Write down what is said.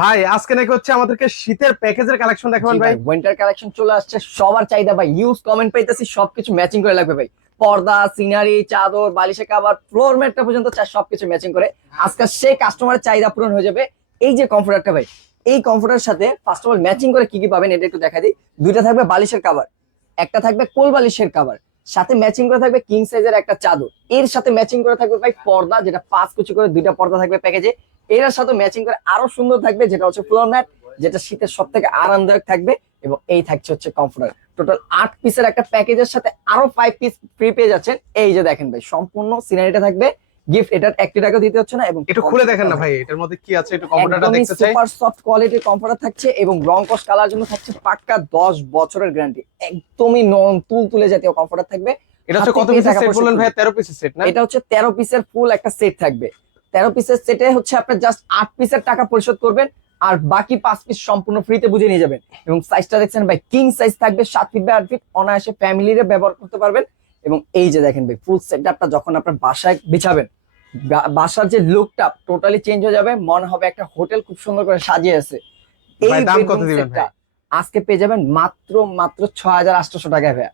ভাই আজকে নাকি হচ্ছে আমাদেরকে শীতের প্যাকেজের কালেকশন দেখাবেন ভাই। উইন্টার কালেকশন চলে আসছে, সবার চাহিদা ভাই, হিউজ কমেন্ট পাইতেছি, সবকিছু ম্যাচিং করে লাগবে ভাই। পর্দা, সিনারি, চাদর, বালিশের কভার, ফ্লোর ম্যাটটা পর্যন্ত সবকিছু ম্যাচিং করে আজকে সেই কাস্টমারের চাহিদা পূরণ হয়ে যাবে। এই যে কমফোর্টারটা ভাই, এই কমফোর্টারের সাথে ফার্স্ট অফ অল ম্যাচিং করে কি কি পাবেন এটা একটু দেখা দিই। দুইটা থাকবে বালিশের কভার, একটা থাকবে কোল বালিশের কভার, সাথে ম্যাচিং করে থাকবে কিং সাইজের একটা চাদর, এর সাথে ম্যাচিং করে থাকবে ভাই পর্দা, যেটা 5 কুচি করে দুইটা পর্দা থাকবে প্যাকেজে। এর সাথে ম্যাচিং করে আরো সুন্দর থাকবে যেটা হচ্ছে ফ্লোর ম্যাট, যেটা শীতের সব থেকে আরামদায়ক থাকবে। এবং এই থাকছে হচ্ছে কমফোর্টার। টোটাল 8 পিসের একটা প্যাকেজের সাথে আরো 5 পিস ফ্রি পেয়ে যাচ্ছেন। এই যে দেখেন ভাই, সম্পূর্ণ সিনারিটা থাকবে গিফট, এটার 1 টাকা দিতে হচ্ছে না। এবং একটু খুলে দেখেন না ভাই, এটার মধ্যে কি আছে, একটু কম্পিউটারটা দেখতে চাই। সুপার সফট কোয়ালিটির কমফোর্টার থাকছে এবং রং কস কালার জন্য থাকছে পাক্কা 10 বছরের গ্যারান্টি। একদমই নরম তুলতুলে জাতীয় কমফোর্টার থাকবে। এটা হচ্ছে কত পিসের সেট বললেন ভাই? 13 পিসের সেট না? এটা হচ্ছে 13 পিসের ফুল একটা সেট থাকবে। 13 পিসের সেটে হচ্ছে আপনার জাস্ট 8 পিসের টাকা পরিশোধ করবেন, আর বাকি 5 পিস সম্পূর্ণ ফ্রিতে বুঝে নিয়ে যাবেন। এবং সাইজটা দেখছেন ভাই, কিং সাইজ থাকবে, 7 ফিট বাই 8 ফিট, অনায়াসে ফ্যামিলিরে ব্যবহার করতে পারবেন। এবং এই যে দেখেন ভাই, ফুল সেটআপটা যখন আপনার বাসায় বিছাবেন, বাসার যে লুকটা টোটালি চেঞ্জ হয়ে যাবে, মনে হবে একটা হোটেল খুব সুন্দর করে সাজিয়ে আছে। এই ভাই দাম কত বেডরুম দিবেন সেটটা ভাই? আজকে পেয়ে যাবেন মাত্র 6800 টাকায় ভাই।